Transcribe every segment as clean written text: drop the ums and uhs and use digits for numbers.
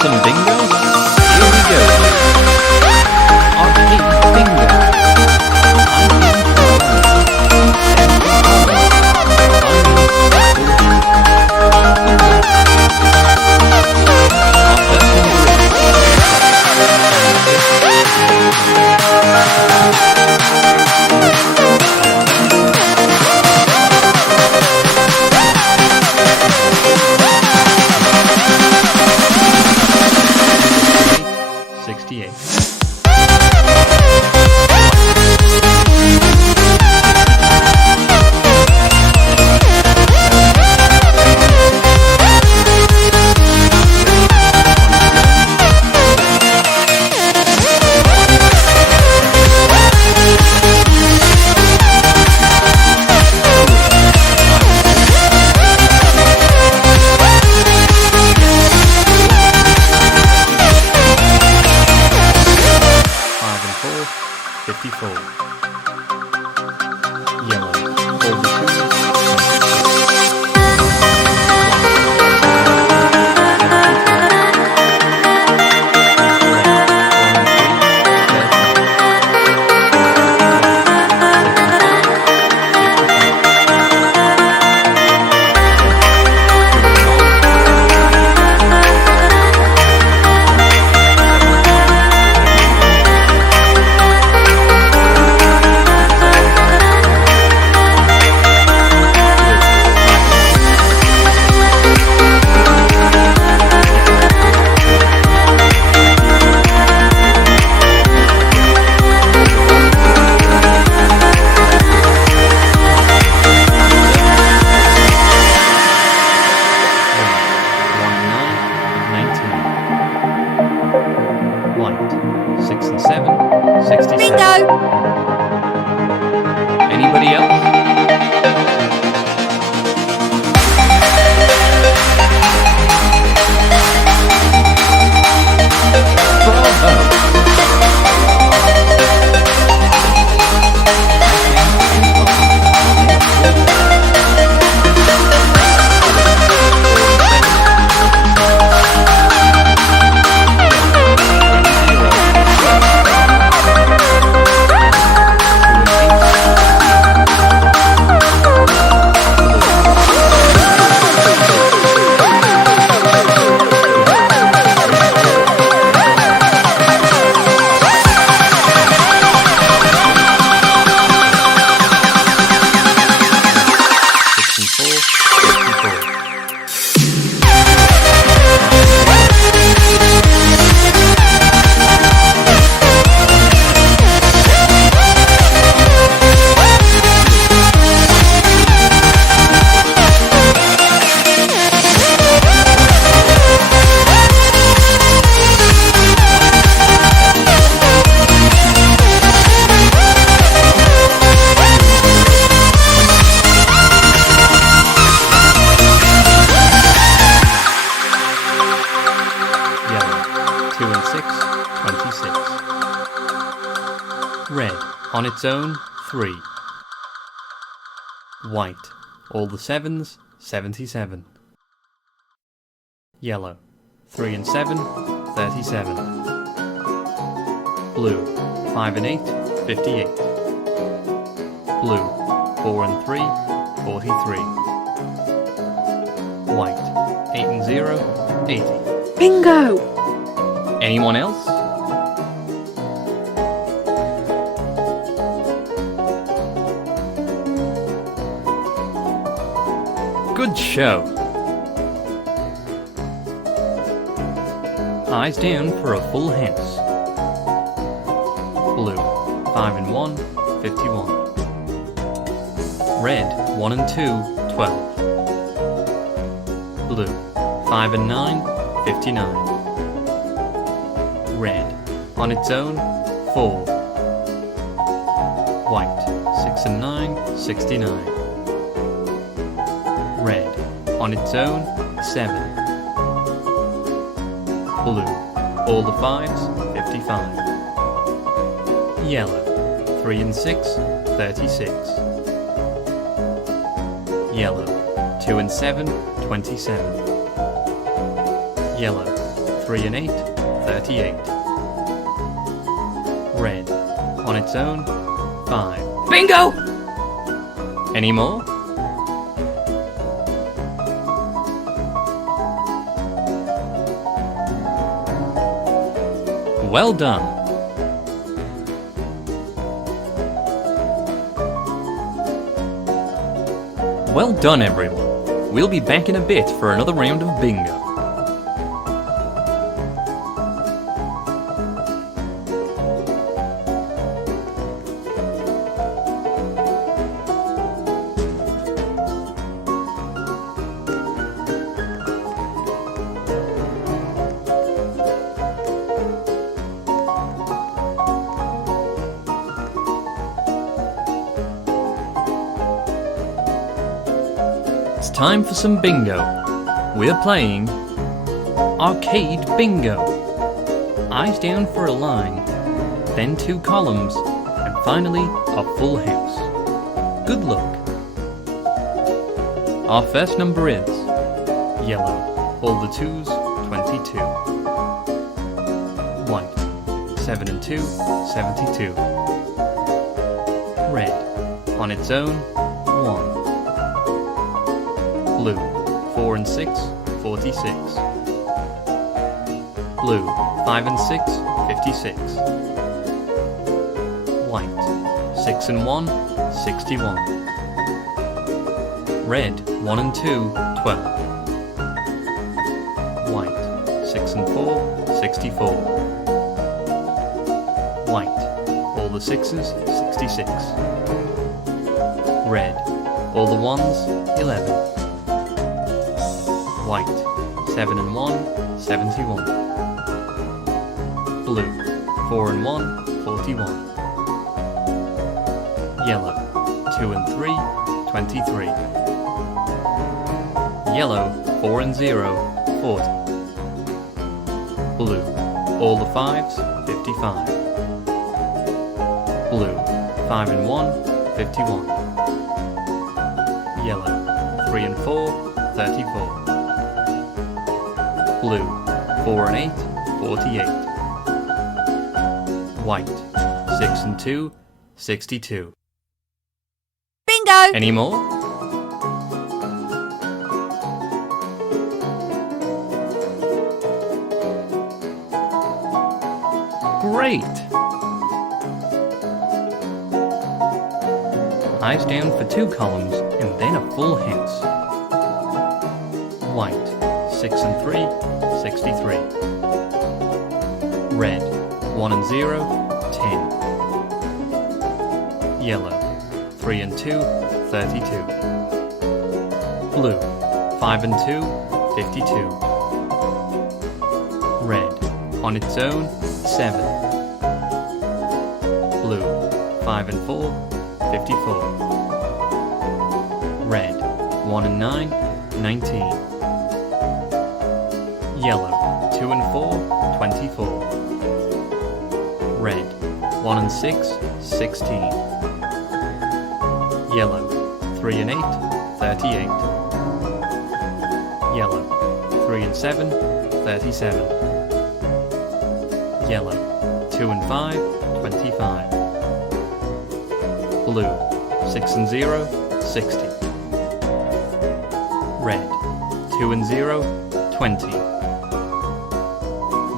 some bingo? Here we go. Arcade bingo. Anybody else? Red, on its own, 3. White, all the 7s, 77. Yellow, 3 and 7, 37. Blue, 5 and 8, 58. Blue, 4 and 3, 43. White, 8 and 0, 80. Bingo! Anyone else? Good show. Eyes down for a full house. Blue, 5 and 1, 51. Red, 1 and 2, 12. Blue, 5 and 9, 59. Red, on its own, 4. White, 6 and 9, 69. Red, on its own, 7. Blue, all the 5s, 55. Yellow, 3 and 6, 36. Yellow, 2 and 7, 27. Yellow, 3 and 8, 38. Red, on its own, 5. Bingo! Any more? Well done. Well done, everyone. We'll be back in a bit for another round of bingo. It's time for some bingo. We're playing Arcade Bingo. Eyes down for a line, then 2 columns, and finally a full house. Good luck. Our first number is yellow. All the 2s, 22. White, 7 and 2, 72. Red, on its own, 1. Blue, 4 and 6, 46. Blue, 5 and 6, 56. White, 6 and 1, 61. Red, 1 and 2, 12. White, 6 and 4, 64. White, all the 6s, 66. Red, all the 1s, 11. White, 7 and 1, 71. Blue, 4 and 1, 41. Yellow, 2 and 3, 23. Yellow, 4 and 0, 40. Blue, all the 5s, 55. Blue, 5 and 1, 51. Yellow, 3 and 4, 34. Blue, 4 and 8, 48. White, 6 and 2, 62. Bingo! Any more? Great! Eyes down for 2 columns and then a full house. White, 6 and 3, 63. Red, 1 and 0, 10. Yellow, 3 and 2, 32. Blue, 5 and 2, 52. Red, on its own, 7. Blue, 5 and 4, 54. Red, 1 and 9, 19. Yellow, 2 and 4, 24. Red, 1 and 6, 16. Yellow, 3 and 8, 38. Yellow, 3 and 7, 37. Yellow, 2 and 5, 25. Blue, 6 and 0, 60. Red, 2 and 0, 20.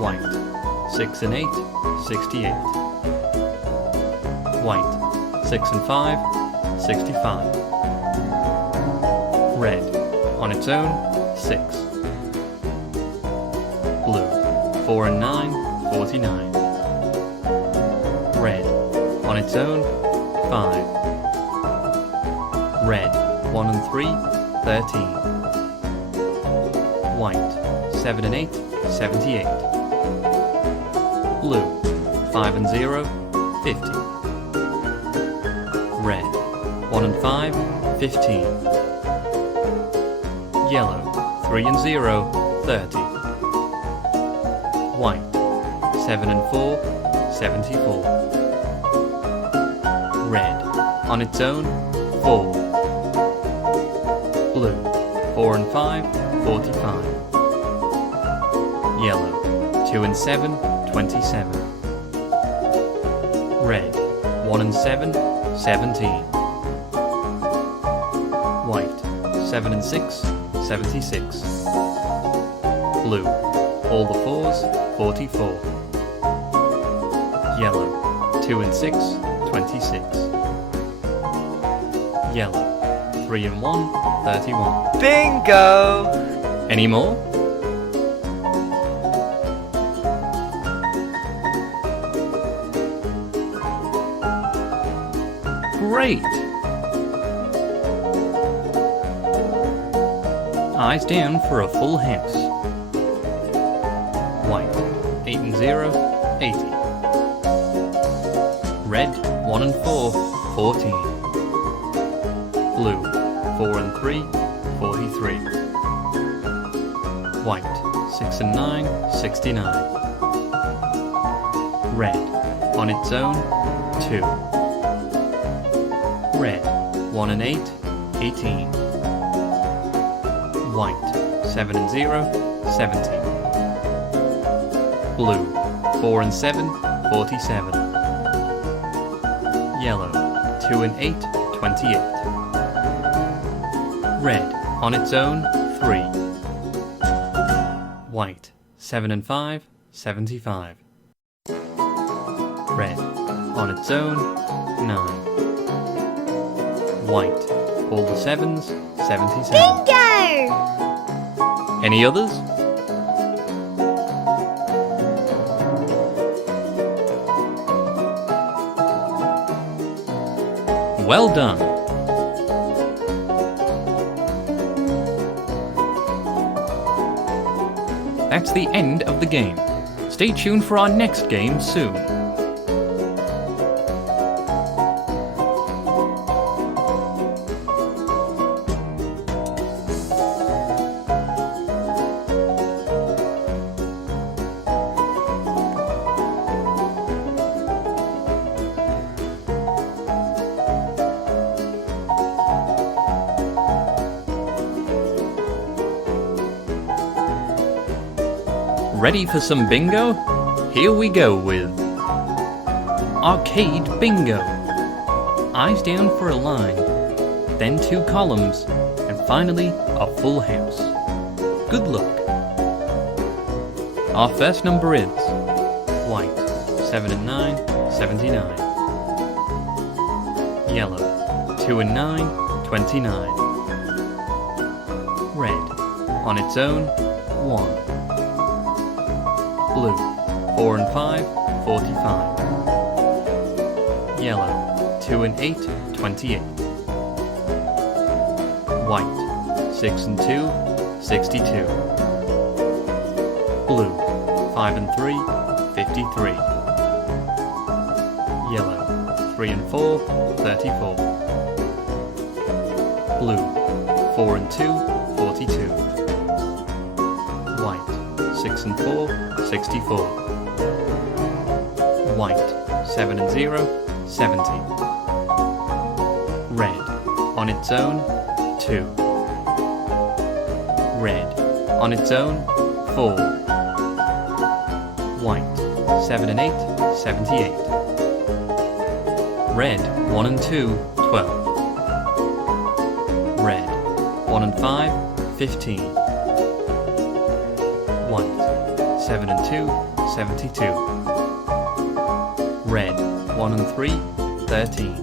White, 6 and 8, 68. White, 6 and 5, 65. Red, on its own, 6. Blue, 4 and 9, 49. Red, on its own, 5. Red, 1 and 3, 13. White, 7 and 8, 78. Blue, 5 and 0, 50. Red, 1 and 5, 15. Yellow, 3 and 0, 30. White, 7 and 4, 74. Red, on its own, 4. Blue, 4 and 5, 45. Yellow, 2 and 7, 27. Red, 1 and 7, 17. White, 7 and 6, 76. Blue, all the 4s, 44. Yellow, 2 and 6, 26. Yellow, 3 and 1, 31. Bingo! Any more? Great! Eyes down for a full house. White, 8 and 0, 80. Red, 1 and 4, 14. Blue, 4 and 3, 43. White, 6 and 9, 69. Red, on its own, 2. Red, 1 and 8, 18. White, 7 and 0, 70. Blue, 4 and 7, 47. Yellow, 2 and 8, 28. Red, on its own, 3. White, 7 and 5, 75. Red, on its own, 9. White, all the 7s, 77. Bingo! Any others? Well done. That's the end of the game. Stay tuned for our next game soon. Ready for some bingo? Here we go with Arcade Bingo. Eyes down for a line, then 2 columns, and finally a full house. Good luck. Our first number is white, 7 and 9, 79. Yellow, 2 and 9, 29. Red, on its own, 1. Blue, 4 and 5, 45. Yellow, 2 and 8, 28. White, 6 and 2, 62. Blue, 5 and 3, 53. Yellow, 3 and 4, 34. Blue, 4 and 2, 42. White, 6 and 4, 64. White, 7 and 0, 70. Red, on its own, 2. Red, on its own, 4. White, 7 and 8, 78. Red, 1 and 2, 12. Red, 1 and 5, 15. White, 7 and 2, 72. Red, 1 and 3, 13.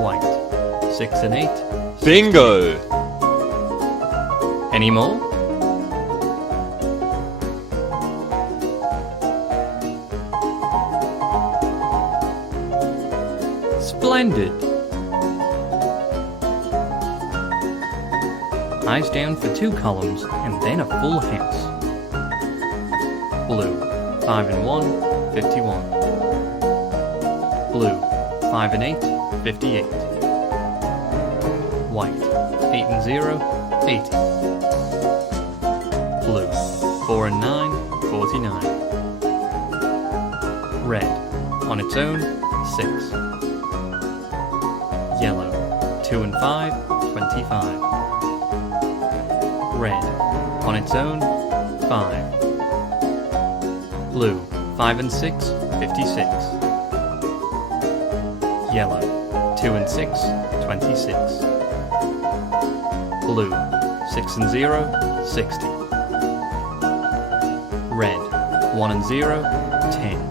White, 6 and 8, 16. Bingo! Any more? Splendid! Eyes down for 2 columns and then a full house. Blue, 5 and 1, 51. Blue, 5 and 8, 58. White, 8 and 0, 80. Blue, 4 and 9, 49. Red, on its own, 6. Yellow, 2 and 5, 25. Red, on its own, 5. Blue, 5 and 6, 56. Yellow, 2 and 6, 26. Blue, 6 and 0, 60. Red, 1 and 0, 10.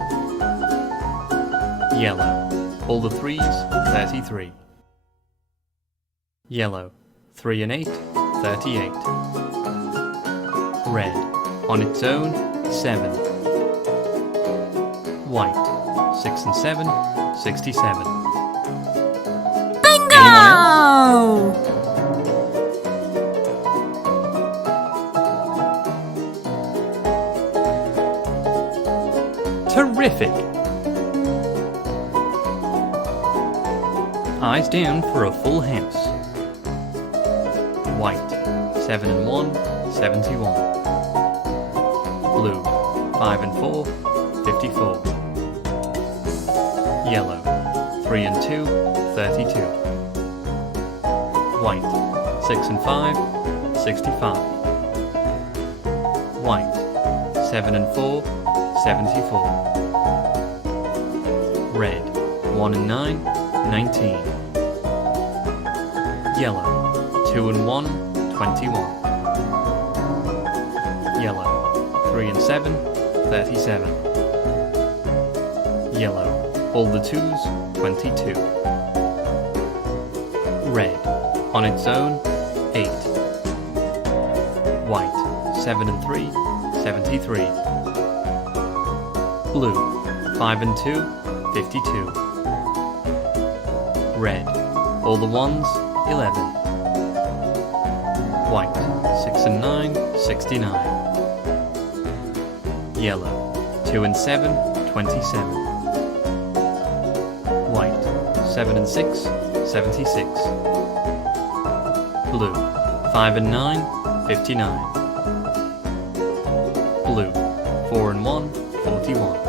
Yellow, all the 3s, 33. Yellow, 3 and 8, 38. Red, on its own, 7. White, 6 and 7, 67. Bingo! Anyone else? Terrific! Eyes down for a full house. White, 7 and 1, 71. Blue, 5 and 4, 54. Yellow, 3 and 2, 32. White, 6 and 5, 65. White, 7 and 4, 74. Red, 1 and 9, 19. Yellow, 2 and 1, 21. Yellow, 3 and 7, 37. Yellow, all the 2s, 22. Red, on its own, 8. White, 7 and 3, 73. Blue, 5 and 2, 52. Red, all the 1s, 11. White, 6 and 9, 69. Yellow, 2 and 7, 27. White, 7 and 6, 76. Blue, 5 and 9, 59. Blue, 4 and 1, 41.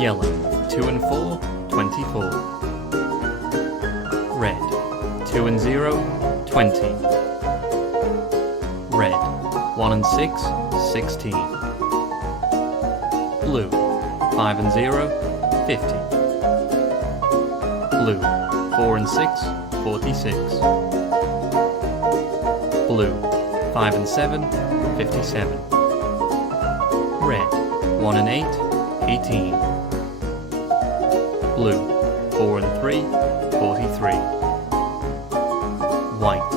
Yellow, 2 and 4, 24. Red, 2 and 0, 20. Red, 1 and 6, 16. Blue, 5 and 0, 50. Blue, 4 and 6, 46. Blue, 5 and 7, 57. Red, 1 and 8, 18. Blue, 4 and 3, 43. White,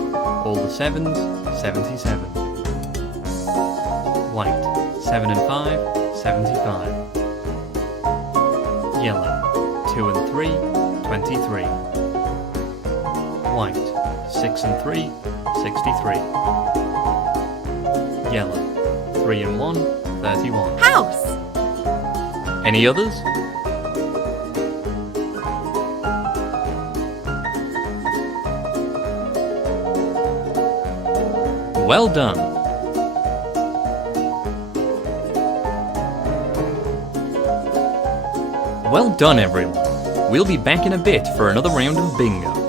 all the 7s, 77. White, 7 and 5, 75. Yellow, 2 and 3, 23. White, 6 and 3, 63. Yellow, 3 and 1, 31. House. Any others? Well done! Well done, everyone. We'll be back in a bit for another round of bingo.